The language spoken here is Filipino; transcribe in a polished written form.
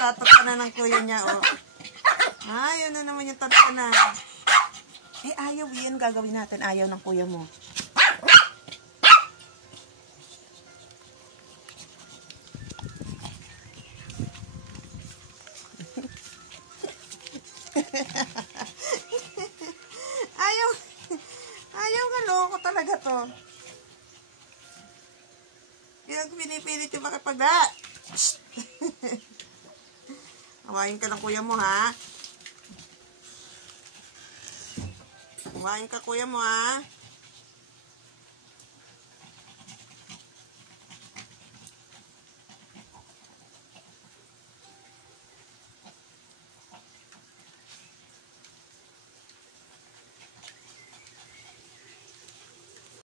Nagtatanan ng kuya niya, oh. Ayaw na naman yung tatanan. Eh, ayaw yan. Gagawin natin. Ayaw ng kuya mo. Ayaw nga, loko talaga to. Kaya pinipilit yung makipagda. Awayin ka ng kuya mo, ha? Awayin ka, kuya mo, ha?